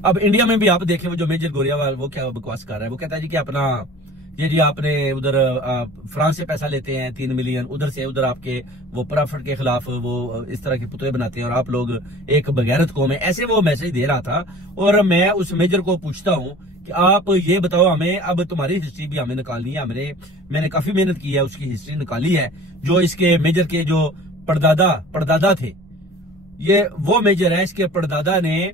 अब इंडिया में भी आप देखें, वो जो मेजर गोरियावाल वो क्या बकवास कर रहा है। वो कहता है जी कि अपना ये जी आपने उधर फ्रांस से पैसा लेते हैं 3 मिलियन, उधर से उधर आपके वो प्रॉफिट के खिलाफ वो इस तरह के पुतले बनाते हैं और आप लोग एक बगैरत कौम है, ऐसे वो मैसेज दे रहा था। और मैं उस मेजर को पूछता हूँ कि आप ये बताओ हमें, अब तुम्हारी हिस्ट्री भी हमें निकालनी है। मैंने काफी मेहनत की है, उसकी हिस्ट्री निकाली है। जो इसके मेजर के जो परदादा थे, ये वो मेजर है, इसके परदादा ने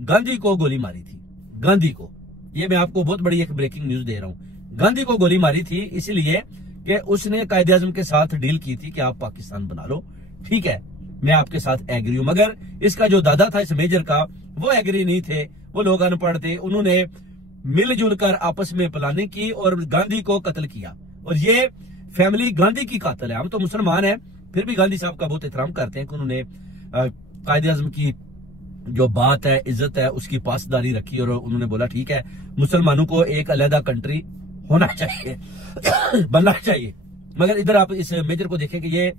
गांधी को गोली मारी थी। गांधी को, ये मैं आपको बहुत बड़ी एक ब्रेकिंग न्यूज दे रहा हूं। गांधी को गोली मारी थी इसलिए कि उसने कायदे आजम के साथ डील की थी कि आप पाकिस्तान बना लो। ठीक है, मैं आपके साथ एग्री हूं, मगर इसका जो दादा था इस मेजर का, वो एग्री नहीं थे। वो लोग अनपढ़ थे, उन्होंने मिलजुल कर आपस में प्लानिंग की और गांधी को कत्ल किया। और ये फैमिली गांधी की कातिल है। हम तो मुसलमान हैं, फिर भी गांधी साहब का बहुत एहतराम करते हैं कि उन्होंने कायदे आजम की जो बात है, इज्जत है, उसकी पासदारी रखी और उन्होंने बोला ठीक है, मुसलमानों को एक अलग कंट्री होना चाहिए, बनना चाहिए। मगर इधर आप इस मेजर को देखें कि ये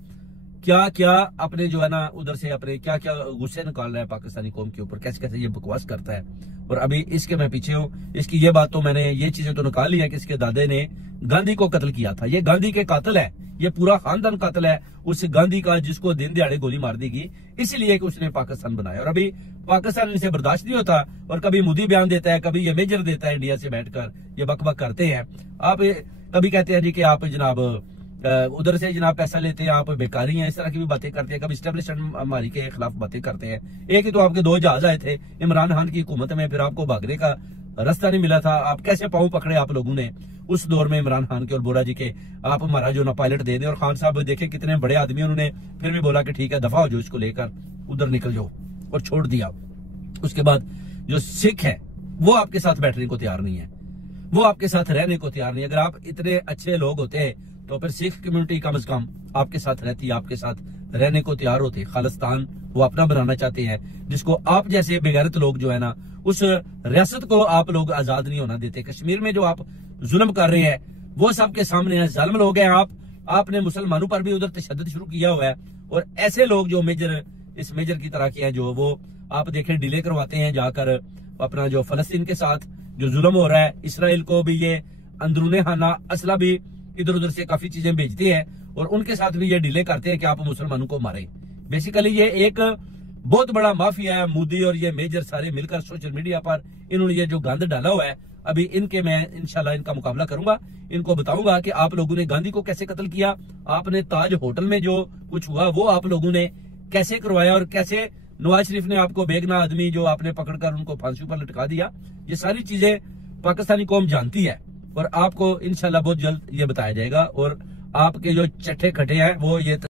क्या क्या अपने जो है ना उधर से अपने क्या क्या गुस्से निकाल रहा है पाकिस्तानी कौम के ऊपर, कैसे कैसे ये बकवास करता है। और अभी इसके मैं पीछे हूँ, इसकी ये बात तो मैंने ये चीजें तो निकाल ली है कि इसके दादे ने गांधी को कत्ल किया था। ये गांधी के कातिल है, ये पूरा खानदान कातिल है उस गांधी का, जिसको दिन दिहाड़े गोली मार दी गई इसलिए कि उसने पाकिस्तान बनाया। और अभी पाकिस्तान इसे बर्दाश्त नहीं होता और कभी मोदी बयान देता है, कभी ये मेजर देता है इंडिया से बैठकर, ये बकबक करते हैं। आप कभी कहते हैं जी कि आप जनाब उधर से जनाब पैसा लेते हैं, आप बेकारी हैं, इस तरह की भी बातें करते हैं। कभी स्टेब्लिशमेंट हमारी के खिलाफ बातें करते हैं। एक ही तो आपके 2 जहाज आए थे इमरान खान की हुकूमत में, फिर आपको भागने का रास्ता नहीं मिला था। आप कैसे पांव पकड़े आप लोगों ने उस दौर में इमरान खान के और बोरा जी के, आप हमारा जो ना पायलट दे दें। और खान साहब देखे कितने बड़े आदमी, उन्होंने फिर भी बोला कि ठीक है दफा हो जाओ, इसको लेकर उधर निकल जाओ, और छोड़ दिया। उसके बाद जो सिख है वो आपके साथ बैठने को तैयार नहीं है, वो आपके साथ रहने को तैयार नहीं। अगर आप इतने अच्छे लोग होते तो फिर सिख कम्युनिटी कम से कम आपके साथ रहती, आपके साथ रहने को तैयार होते। खालिस्तान वो अपना बनाना चाहते हैं, जिसको आप जैसे बेगैरत लोग जो है ना, उस रियासत को आप लोग आजाद नहीं होना देते। कश्मीर में जो आप जुल्म कर रहे हैं वो सबके सामने है, जालिम लोग हैं आप। आपने मुसलमानों पर भी उधर तशद्दुद शुरू किया हुआ है। और ऐसे लोग जो मेजर, इस मेजर की तरह के हैं, जो वो आप देखें डिले करवाते हैं जाकर अपना, जो फलस्तीन के साथ जो जुल्म हो रहा है, इसराइल को भी ये अंदरूने खाना असला भी इधर उधर से काफी चीजें भेजती है और उनके साथ भी ये डिले करते हैं कि आप मुसलमानों को मारें। बेसिकली ये एक बहुत बड़ा माफिया है। मोदी और ये मेजर सारे मिलकर सोशल मीडिया पर इन्होंने ये जो गंद डाला हुआ है, अभी इनके मैं इंशाल्लाह इनका मुकाबला करूंगा। इनको बताऊंगा कि आप लोगों ने गांधी को कैसे कत्ल किया, आपने ताज होटल में जो कुछ हुआ वो आप लोगों ने कैसे करवाया, और कैसे नवाज शरीफ ने आपको बेगना आदमी जो आपने पकड़कर उनको फांसी पर लटका दिया। ये सारी चीजें पाकिस्तानी कौम जानती है और आपको इंशाल्लाह बहुत जल्द ये बताया जाएगा। और आपके जो चट्टे खटे हैं वो ये